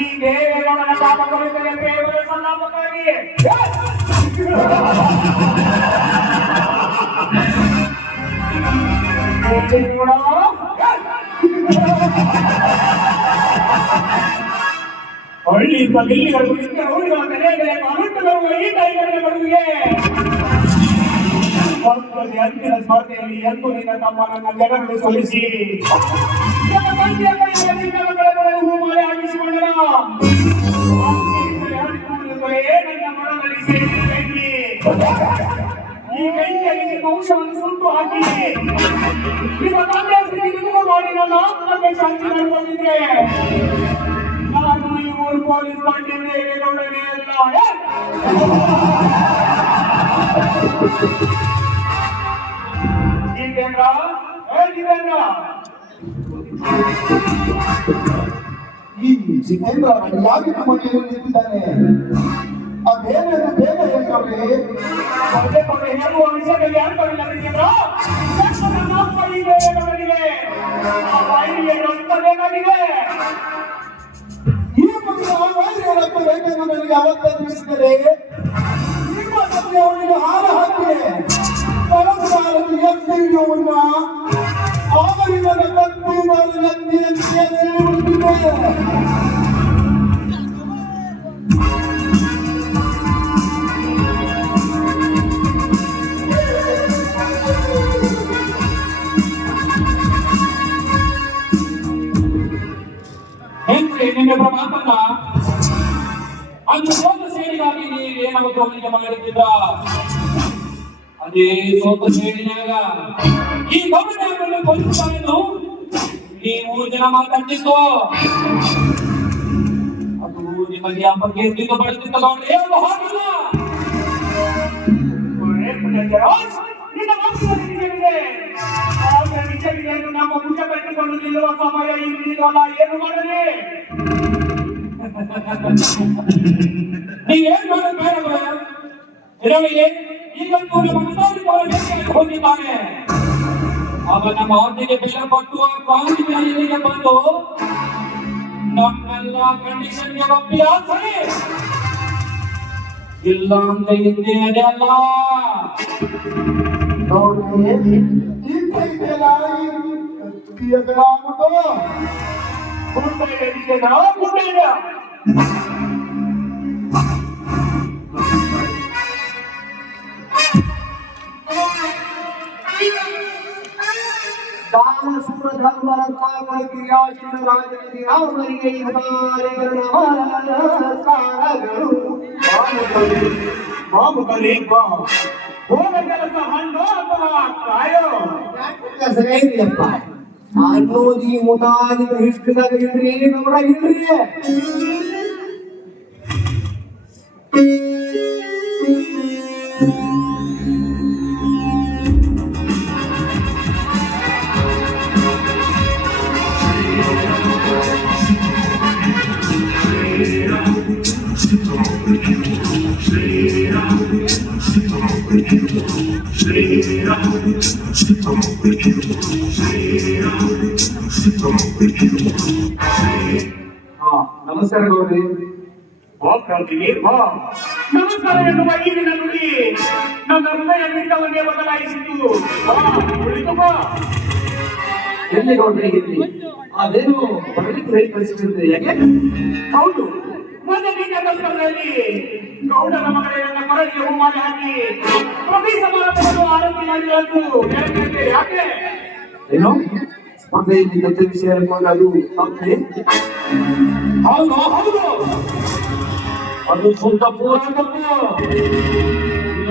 ಈ ದೇವರ ಪಾಪ ಕೊಡುತ್ತದೆ ದೇವರ ಸಲ್ಲಾಪಕ್ಕಾಗಿ ಹಳ್ಳಿ ಬದಿಲಿಗಳು ಈ ಕೈಗಳ ಬರುವಿಗೆ ಅಂತಿಮ ಸ್ಪರ್ಧೆಯಲ್ಲಿ ಎಂದು ನಿನ್ನ ತಮ್ಮನನ್ನ ಜನಗಳು ಸೋಲಿಸಿ ಆಗಿಸಿಕೊಂಡನ ನನ್ನ ಮನದಲ್ಲಿ ಸೇರಿ ಈ ಕೈಯಲ್ಲಿ ನಿಮ್ಮ ಅಂಶವನ್ನು ಸುಟ್ಟು ಹಾಕಿ ನಿಮ್ಮ ತಂದೆಯ ಸ್ಥಿತಿ ಮಾಡಿ ನನ್ನ ಆತ್ಮಕ್ಕೆ ಶಾಂತಿ ಮಾಡಿಕೊಂಡಿದ್ದೆ. ನಾನು ಈ ಊರು ಪೊಲೀಸ್ ಮಾಡಿದ್ದೇವೆ ನೋಡಲೇ ಅಲ್ಲ. ಈ ಜಿತೇಂದ್ರ ಯಾಕೆ ಮನೆಯಲ್ಲಿ ನಿಂತಿದ್ದಾನೆ? ಅದೇನೇನು ಬೇಗ ಹೇಳ್ತಾರೆ. ಪದೇ ಪದೇ ಹೇಳುವ ವಿಷಯದಲ್ಲಿ ಅರ್ಥವಿಲ್ಲ ಜಿತೇಂದ್ರ. ಈ ಬಗ್ಗೆ ರಕ್ತ ಬೇಕೆಂದು ನನಗೆ ಅವತ್ತೇ ತಿಳಿಸಿದರೆ ನಿಮ್ಮ ತಂದೆ ಅವನಿಗೆ ಹಾರ ಹಾಕಿ ಪರಸ್ಪರದಲ್ಲಿ ಎತ್ತಿರುವುದನ್ನ ಅವರಿಂದ ಕತ್ತಿ ನಿನ್ನೆ ಪ್ರಭಾತನ ಅಂದು ಸೋತ ಸೇಡಿಗಾಗಿ ನೀವೇನಾಗುತ್ತೆ ಅವನಿಗೆ ಮಾಡಿದ್ದ ಅದೇ ಸೋತ ಸೇಡಿನಾಗ ಈ ಗೌರವವನ್ನು ಕೊಲಿಸುತ್ತಾರೆಂದು ನೀವು ಜನ ಮಾತಾಡ್ತಿತ್ತು. ಅದು ನಿಮಗೆ ಆ ಬಗ್ಗೆ ಎದ್ದಿದ್ದು ಬಳಸುತ್ತಲ್ಲ ಹಾಗಿಲ್ಲ. ನಮ್ಮ ಮುಖ ಕಟ್ಟಿಕೊಂಡು ನಿಲ್ಲುವ ಸಮಯ ಇಂದಿದಲ್ಲ. ಏನು ಮಾಡಲಿ? ನೀವೇನ್ ಮಾಡೋದು ಬೇಡ. ಈಗಂತೂ ನಮ್ಮ ಹೋಗಿದ್ದಾನೆ. ಆಗ ನಮ್ಮ ಆಜ್ಞೆಗೆ ಬೆಲೆ ಕೊಟ್ಟು ಕಾಂಗ್ರೆಸ್ಗೆ ಬಂದು ನಮ್ಮೆಲ್ಲ ಕಂಡೀಷನ್ಗೆ ಒಪ್ಪಿಯ ಸರಿ ಇಲ್ಲ ಅಂತ ಇದ್ದೇ ಅದೇ ಅಲ್ಲ. ಅನ್ನೋದಿ ಮುತಾದಿ ಹಿಸ್ಟದಾಗ ಇಲ್ರಿ ನಮ್ರ ಇಲ್ರಿ. ಹಾ ನಮಸ್ಕಾರ ಗೌಡ್ರಿ. ಬಾ ಕ್ರಾಂತಿವೀರ್ ಬಾ. ನಮಸ್ಕಾರ ಎನ್ನುವ ಈ ನಿನ್ನ ನುಡಿ ನನ್ನ ಹೃದಯ ಮಿಟ್ಟವನ್ನೇ ಬದಲಾಯಿಸಿತು. ಬಾ ಕುಳಿತು ಬಾ. ಎಲ್ಲಿ ಗೌಡ್ರಿ ಇಲ್ಲಿ ಅದೇನು ಬರಲಿಕ್ಕೆ ಹೇಳಿ ಕಳಿಸಿದ್ರೆ ಯಾಕೆ? ಹೌದು, ಮೊನ್ನೆ ನಿನ್ನ ಸಂದರ್ಭದಲ್ಲಿ ಗೌಡರ ಮಗಳೇ ನನ್ನ ಕೊರಳಿಗೆ ಹೂಮಾಲೆ ಹಾಕಿ ಪ್ರತಿ ಸಮಾರಂಭವನ್ನು ಆರಂಭ ಮಾಡಿರೋದು ನೆನಪಿದೆ. ಯಾಕೆ? ಏನು ಸ್ಪರ್ಧೆಯಲ್ಲಿ ಜೊತೆ ವಿಷಯ ಅದು ತಪ್ಪೇ? ಹೌದು ಹೌದು, ಅದು ಶುದ್ಧ ಪೂರ ತಪ್ಪು.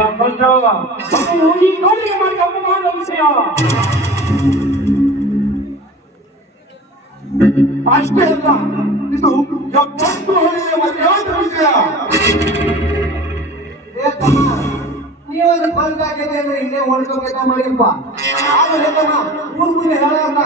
ಯಾಕಂದ್ರೆ ಅದು ಈ ಗೌಡಿಗೆ ಮಾಡಿದ ಅಪಮಾನದ ವಿಷಯ. ಅಷ್ಟೇ ಅಲ್ಲ, ಇದು 70 ಹಳ್ಳಿಯ ಮಧ್ಯಾಹ್ನದ ವಿಷಯ. ಏ ತಮ್ಮ, ನೀವೊಂದು ಬಂದಾಗಿದೆ ಅಂದ್ರೆ ಇಲ್ಲೇ ಹೊಡ್ಕೋಬೇಕ ಮಾಡಿಯಪ್ಪ. ಆದ್ರೆ ತಮ್ಮ ಊರ್ ಮುಂದೆ ಹೇಳೋಣ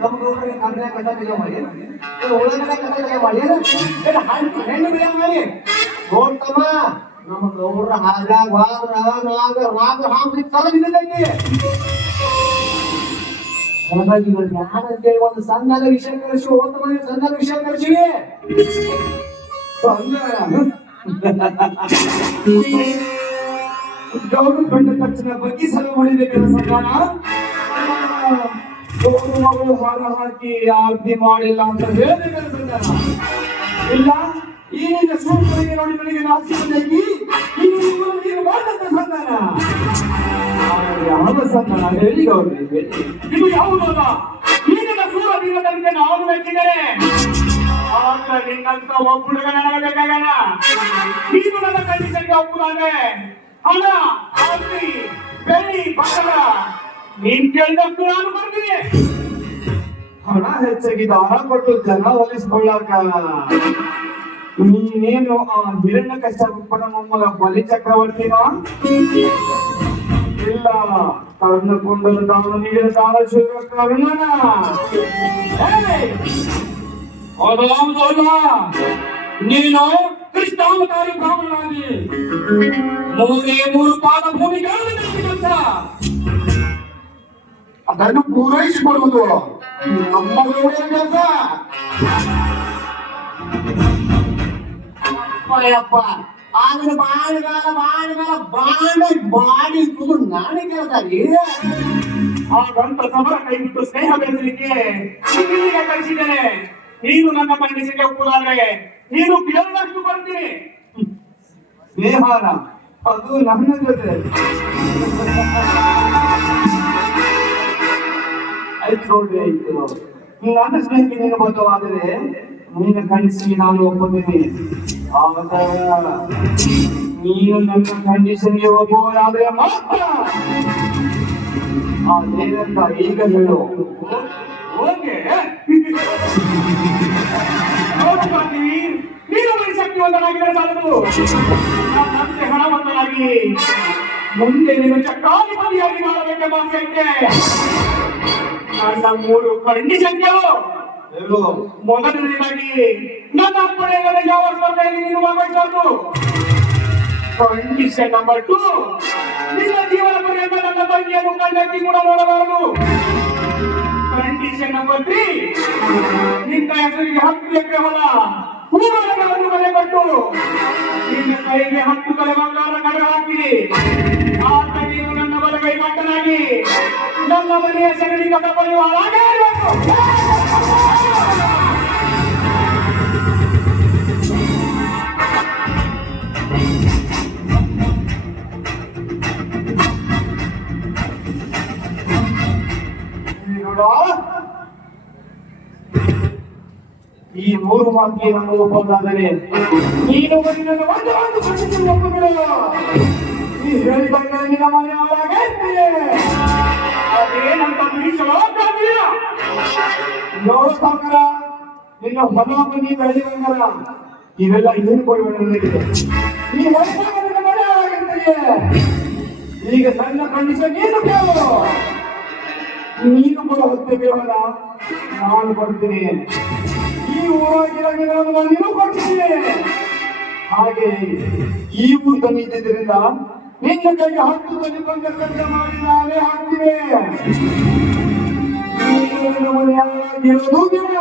ನಮ್ಮ ಗೌಡ್ರಿಗೆ ಕರ್ನಾಟಕ ಕಸ ತೆಗೆ ಮಾಡಿ ಒಳಗಡೆ ಕಸ ತೆಗೆ ಮಾಡಿ ಹೆಣ್ಣು ಬಿಡ ಮಾಡಿ ನೋಡ್ತಮ್ಮ. ನಮ್ಮ ಗೌಡ್ರ ಹಾದಾಗ ಹಾಗೆ ಕಲಬಿದ್ದೈತಿ. ಹಾಗಾಗಿ ಯಾರಂತೇಳಿ ಒಂದು ಸಣ್ಣದ ವಿಷಯ ಕಳಿಸಿ ಹೋದ ಮನೆ ಸಣ್ಣದ ವಿಷಯ ಕಳಿಸಿವಿ. ಗೌರವ ಕಂಡ ತಕ್ಷಣ ಬಗ್ಗಿಸಲು ಹೊಡಿಬೇಕಲ್ಲ ಸಂಧಾನ. ಗೌರವ ಮಗಳು ಹಾರ ಹಾಕಿ ಆರತಿ ಮಾಡಿಲ್ಲ ಅಂತ ಹೇಳಬೇಕಲ್ಲ ಸಂಧಾನ. ಇಲ್ಲ, ಈಗಿನ ಸೂಕ್ಷ್ಮರಿಗೆ ನೋಡಿ ನನಗೆ ನಾಚಿಕೆ ಬಂದಾಗಿ ನೀನು ಮಾಡಿದಂತ ಸಂಧಾನ. ಯಾವ ಸಂಧಾನ ಹೇಳಿ ಗೌಡ್ರಿ ಹೇಳಿ. ಇದು ಯಾವುದಲ್ಲ, ಈಗಿನ ಸೂರ ಬೀರದಂತೆ ನಾನು ಮೆಚ್ಚಿದರೆ ಆತ ನಿನ್ನಂತ ಒಬ್ಬ ಹುಡುಗ ನನಗೆ ಬೇಕಾಗಣ. ನೀನು ನನ್ನ ಕಂಡೀಷನ್ಗೆ ಒಪ್ಪುದಾಗೆ ಹಣ, ಆಸ್ತಿ, ಬೆಳ್ಳಿ, ಬಂಗಾರ ನೀನ್ ಕೇಳಿದಷ್ಟು ನಾನು ಬರ್ತೀನಿ. ಹಣ ಹೆಚ್ಚಾಗಿ ದಾನ ಕೊಟ್ಟು ಜನ ಒಲಿಸ್ಕೊಳ್ಳಾಕ ನೀನೇನು ಆ ಹಿರಣ್ಯ ಕಶ್ಯಪನ ಮೊಮ್ಮಗ ಬಲಿ ಚಕ್ರವರ್ತಿನ? ಇಲ್ಲ, ಕರ್ಣಕೊಂಡರು ತಾನು ನೀಡಿದ ದಾನ ಶಿವ ಕರ್ಣನ. ಅಲ್ಲ, ನೀನು ಕೃಷ್ಣಾವತಾರಿ ಬ್ರಾಹ್ಮಣನಾಗಿ 3 ಪಾದ ಭೂಮಿಗಳನ್ನು ಅದನ್ನು ಪೂರೈಸಿಕೊಳ್ಳುವುದು ನಮ್ಮ ಗೌಡರ ಕೆಲಸ. ಅಯ್ಯಪ್ಪ, ಆದ್ರೆ ಬಾಣಿಗಾಲ ಬಾಡಿ ನಾನೇ ಕೆಲಸ ರೀ. ಆ ಗಂಟ ಸಮರ ಕೈಬಿಟ್ಟು ಸ್ನೇಹ ಬೆಳೆಸಲಿಕ್ಕೆ ಇಲ್ಲಿಗೆ ಕಳಿಸಿದ್ದೇನೆ. ನೀನು ನನ್ನ ಕಂಡೀಷನ್ಗೆ ಒಪ್ಪುದಾದ್ರೆ ನೀನು ಕೇಳಿದಷ್ಟು ಬರ್ತೀನಿ. ಸ್ನೇಹಾನ ಅದು ನನ್ನ ಜೊತೆ ಆಯ್ತು ನೋಡ್ರಿ, ಆಯ್ತು. ನನ್ನ ಸ್ನೇಹಿತಗೆ ನೀನು ಬದ್ಧವಾದರೆ ನಿನ್ನ ಕಂಡೀಷನ್ಗೆ ನಾನು ಒಪ್ಪುತ್ತೇನೆ. ಆಗ ನೀನು ನನ್ನ ಕಂಡೀಷನ್ಗೆ ಒಪ್ಪುವುದಾದ್ರೆ ಮಾತ್ರ ಅದೇನಂತ ಈಗ ಹೇಳು. ಓಕೆ, ನೋಡು ಕ್ರಾಂತಿವೀರ್, ನೀನು ಬರೀ ಶಕ್ತಿವಂತನಾಗಿದ್ದರೆ ಸಾಲದು. ನನ್ನಂತೆ ಹಣವಂತನಾಗಿ ಮುಂದೆ ನೀನು ಚಕ್ರಾಧಿಪತಿಯಾಗಿ ಮಾಡಬೇಕೆಂಬ ಆಸೆ ಐತೆ. ನನ್ನ 3 ಕಂಡೀಷನ್ಗಳು. ಹೇಳು. ಮೊದಲನೇದಾಗಿ ನನ್ನ ಅಪ್ಪಣೆಗಳ ಯಾವ ಸ್ಪರ್ಧೆಯಲ್ಲಿ ನೀನು ಭಾಗವಹಿಸಬಾರದು. ಕಂಡೀಷನ್ ನಂಬರ್ 2, ನಿನ್ನ ಜೀವನ ಪರ್ಯಂತ ನನ್ನ ತಂಗಿಯನ್ನು ಕಣ್ಣೆತ್ತಿ ಕೂಡ ನೋಡಬಾರದು. ಕಂಡೀಷನ್ ನಂಬರ್ 3, ನಿನ್ನ ಹೆಸರಿಗೆ 10 ಎಕರೆ ಹೊಲ, ಊರೊಳಗಳನ್ನು ಮನೆ ಕಟ್ಟು ನಿನ್ನ ಕೈಗೆ 10 ತೊಲೆ ಬಂಗಾರ ಕಡೆ ಹಾಕಿ ಆತ ನೀನು ನನ್ನ ಬಲಗೈ ಗಂಟನಾಗಿ ನನ್ನ ಮನೆಯ ಸಗಣಿ ಕಸ ಪಡೆಯುವ ಹಾಗೆ ಇರಬೇಕು. ಈ 3 ಮಾತಿಗೆ ನಾನು ಒಪ್ಪಂದಾದರೆ ನೀನು ಬರೀ ನನ್ನ ಒಂದು ಕಂಡೀಷನ್ ಒಪ್ಪುಗಳು. ಈ ಹೇಳಿದಾಗ ನಿನ್ನ ಮನೆಯವರಾಗೆ ಅದೇನಂತ ತಿಳಿಸೋ ಕಾದಿಲ್ಲ. ನೋಡ್ತಾಕರ ನಿನ್ನ ಹೊಲ ಮನಿ ಬೆಳೆ ಬಂಗಾರ ಇವೆಲ್ಲ ಏನು ಕೊಡುವಂತಿದೆ. ಈ ವರ್ಷ ಮನೆಯವರಾಗಿರ್ತೀಯ. ಈಗ ನನ್ನ ಕಂಡೀಷನ್ ಏನು ಕೇಳು. ನೀನು ಕೂಡ 10 ಎಕರೆ ಹೊಲ ನಾನು ಕೊಡ್ತೀನಿ. ಈ ಊರಾಗಿರೋ ನೀನು ಕೊಡ್ತೀನಿ. ಹಾಗೆ ಈ ಊರು ತಂದಿದ್ದರಿಂದ ನಿನ್ನ ಕೈಗೆ 10 ತೊಲೆ ಬಂಗಾರ ಖರ್ಚು ಮಾಡಿ ನಾನೇ ಹಾಕ್ತೀನಿ. ನೀನು ನಮ್ಮನ್ನ ಯಾರು ಕೇಳೋದು ಬೇಡ.